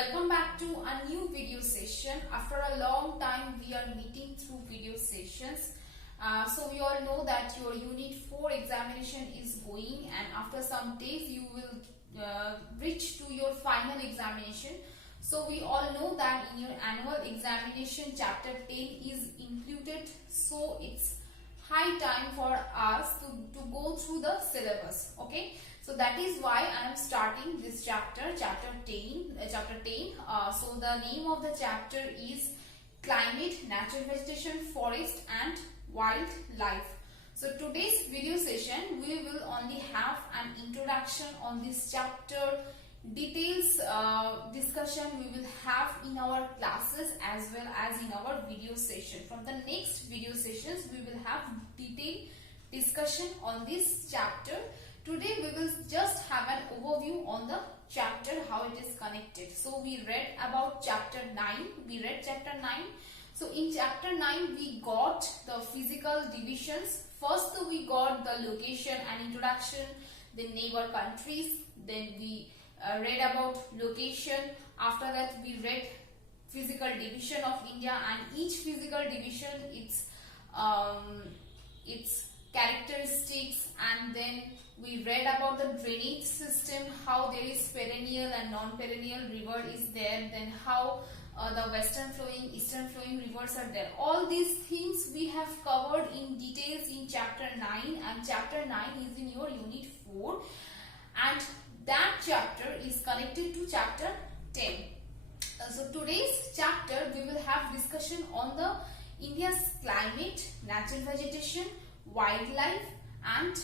welcome back to a new video session. After a long time we are meeting through video sessions. So we all know that your unit 4 examination is going, and after some days you will reach to your final examination. So we all know that in your annual examination chapter 10 is included, so it's high time for us to go through the syllabus. Okay, so that is why I am starting this chapter 10. So the name of the chapter is Climate, Natural Vegetation, Forest and Wildlife. So today's video session we will only have an introduction on this chapter. Details discussion we will have in our classes as well as in our video session. From the next video sessions we will have detailed discussion on this chapter. Today we will just have an overview on the chapter, how it is connected. So we read about chapter 9. So in chapter 9 we got the physical divisions. First we got the location and introduction, then neighbor countries, then we read about location. After that we read physical division of India, and each physical division its characteristics, and then we read about the drainage system, how there is perennial and non-perennial river is there, then how the western flowing, eastern flowing rivers are there. All these things we have covered in details in chapter 9, and chapter 9 is in your unit 4, and that chapter is connected to chapter 10. So today's chapter we will have discussion on the India's climate, natural vegetation, wildlife, and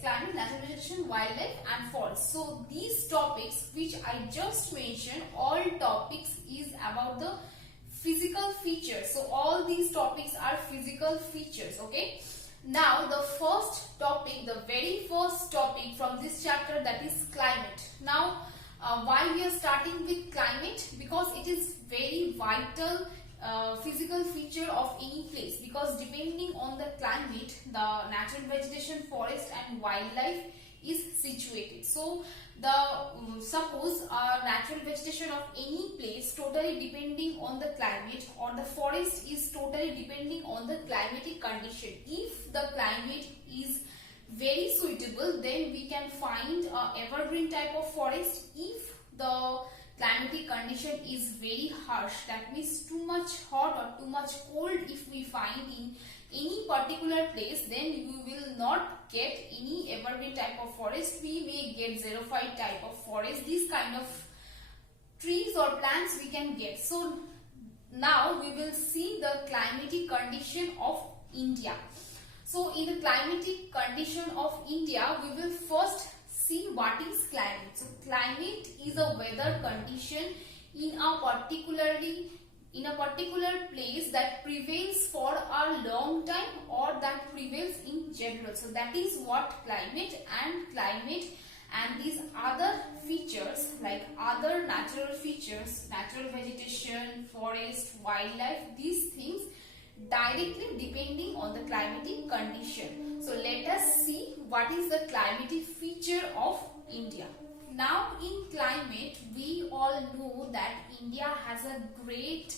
climate, natural vegetation, wildlife and forest. So these topics which I just mentioned, all topics is about the physical features. So all these topics are physical features. Okay. Now the first topic, the very first topic from this chapter, that is climate. Now why we are starting with climate? Because it is very vital physical feature of any place, because depending on the climate the natural vegetation, forest and wildlife is situated. So the suppose natural vegetation of any place totally depending on the climate, or the forest is totally depending on the climatic condition. If the climate is very suitable, then we can find evergreen type of forest. If the climatic condition is very harsh, that means too much hot or too much cold if we find in any particular place, then we will not get any evergreen type of forest. We may get xerophyte type of forest. These kind of trees or plants we can get. So now we will see the climatic condition of India. So in the climatic condition of India, we will first see what is climate. So climate is a weather condition in a particular place that prevails for a long time, or that prevails in general. So that is what climate and these other features like other natural features, natural vegetation, forest, wildlife, these things directly depending on the climatic condition. So let us see what is the climatic feature of India. Now in climate we all know that India has a great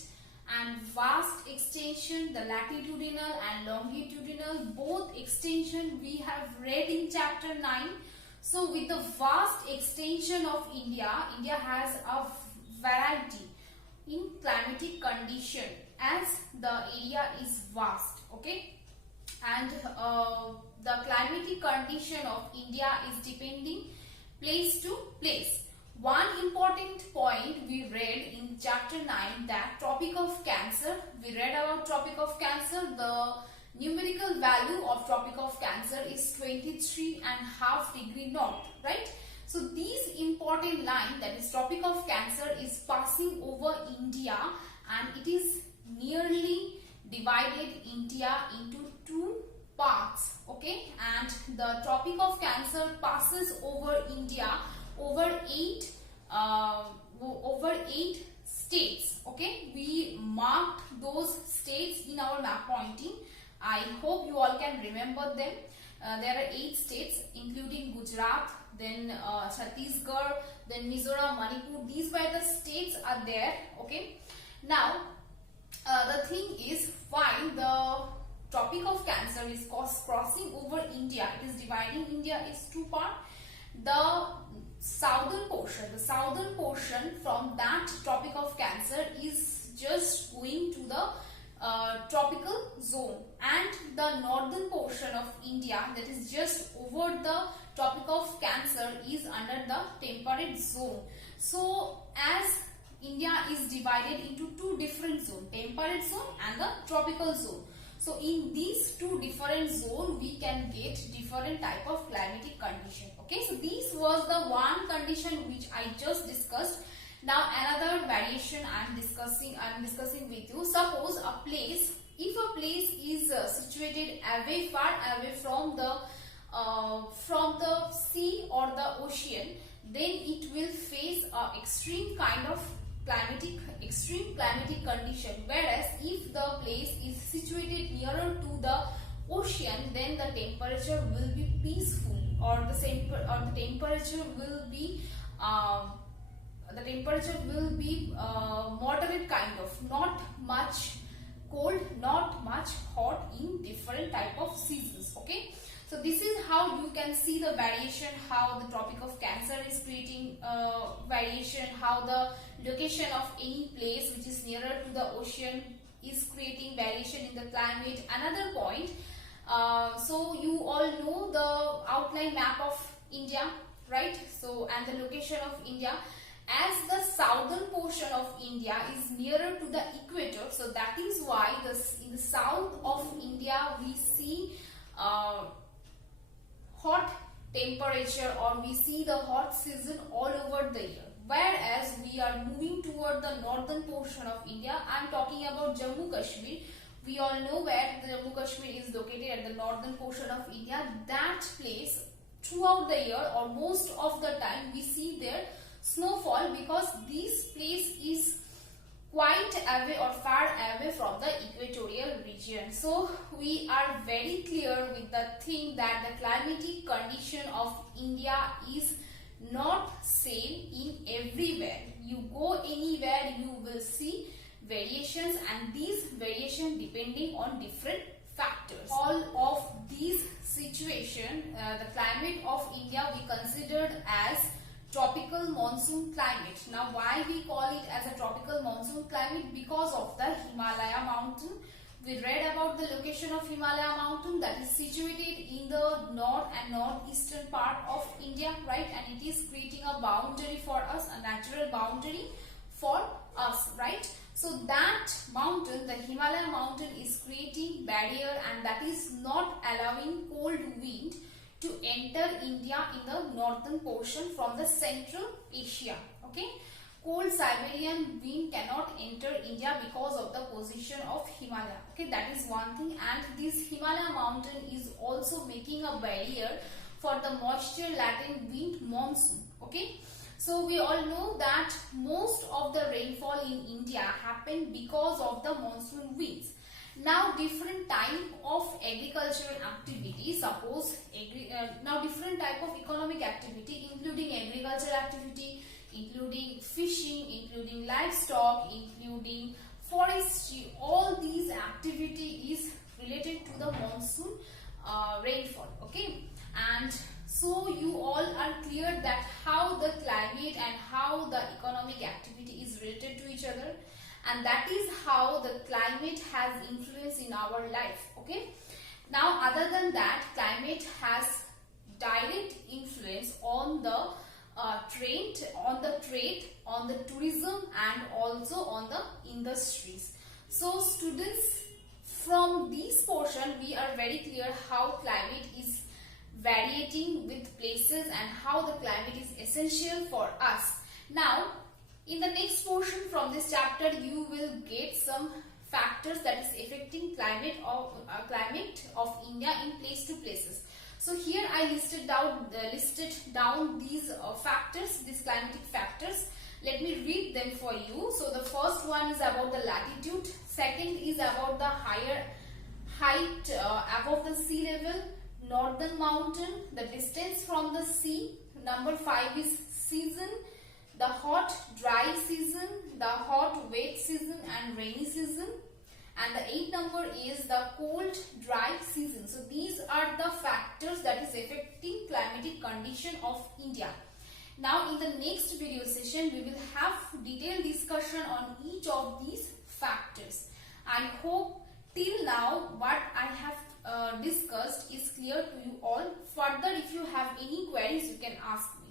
and vast extension, the latitudinal and longitudinal both extension we have read in chapter 9. So with the vast extension of India has a variety in climatic condition as the area is vast. Okay, and the climatic condition of India is depending place to place. One important point we read in chapter 9, that Tropic of Cancer. We read about Tropic of Cancer. The numerical value of Tropic of Cancer is 23.5 degree north, right? So this important line, that is Tropic of Cancer, is passing over India, and it is nearly divided India into two parts. Okay, and the Tropic of Cancer passes over India over eight states. Okay, we marked those states in our map pointing. I hope you all can remember them. there are 8 states including Gujarat, then Chhattisgarh, then Mizoram, Manipur. These were the states are there. Okay. Now the thing is, why the Tropic of Cancer is crossing over India. It is dividing India is two parts. The southern portion from that Tropic of Cancer is just going to the tropical zone, and the northern portion of India, that is just over the Tropic of Cancer, is under the temperate zone. So as India is divided into two different zones, temperate zone and the tropical zone. So in these two different zones, we can get different type of climatic condition. Okay, so this was the one condition which I just discussed. Now another variation I am discussing with you. Suppose a place, if a place is situated far away from the sea or the ocean, then it will face a extreme climatic condition. Whereas if the place is situated nearer to the ocean, then the temperature will be peaceful, or the temperature will be moderate kind of, not much cold, not much hot in different type of seasons. Okay, so this is how you can see the variation, how the Tropic of Cancer is creating variation, how the location of any place which is nearer to the ocean is creating variation in the climate. Another point, so you all know the outline map of India, right? So, and the location of India, as the southern portion of India is nearer to the equator, so that is why in the south of India we see hot temperature, or we see the hot season all over the year. Whereas we are moving toward the northern portion of India, I am talking about Jammu Kashmir. We all know where the Jammu Kashmir is located, at the northern portion of India. That place, throughout the year or most of the time, we see there snowfall, because this place is quite away or far away from the equatorial region. So we are very clear with the thing that the climatic condition of India is not same in everywhere. You go anywhere, you will see variations, and these variations depending on different factors. All of these situation, the climate of India we considered as tropical monsoon climate. Now why we call it as a tropical monsoon climate? Because of the Himalaya mountain. We read about the location of Himalaya mountain, that is situated in the north and northeastern part of India, right? And it is creating a boundary for us, a natural boundary for us, right? So that mountain, the Himalaya mountain, is creating barrier, and that is not allowing cold wind to enter India in the northern portion from the Central Asia. Okay, cold Siberian wind cannot enter India because of the position of Himalaya. Okay, that is one thing. And this Himalaya mountain is also making a barrier for the moisture laden wind monsoon. Okay, so we all know that most of the rainfall in India happen because of the monsoon winds. Now different type of agricultural activity, suppose now different type of economic activity, including agricultural activity, including fishing, including livestock, including forestry, all these activity is related to the monsoon rainfall. Okay, and so you all are clear that how the climate and how the economic activity is related to each other, and that is how the climate has influence in our life. Okay, now other than that, climate has direct influence on the trade, on the tourism, and also on the industries. So students, from this portion we are very clear how climate is varying with places and how the climate is essential for us. Now in the next portion from this chapter, you will get some factors that is affecting climate of India in place to places. So here I listed down these factors, these climatic factors. Let me read them for you. So the first one is about the latitude. Second is about the height above the sea level. northern mountain, the distance from the sea. Number 5 is season, the hot dry season, the hot wet season and rainy season. And the 8th number is the cold dry season. So these are the factors that is affecting climatic condition of India. Now in the next video session we will have detailed discussion on each of these factors. I hope till now what I have discussed is clear to you all. Further, if you have any queries you can ask me.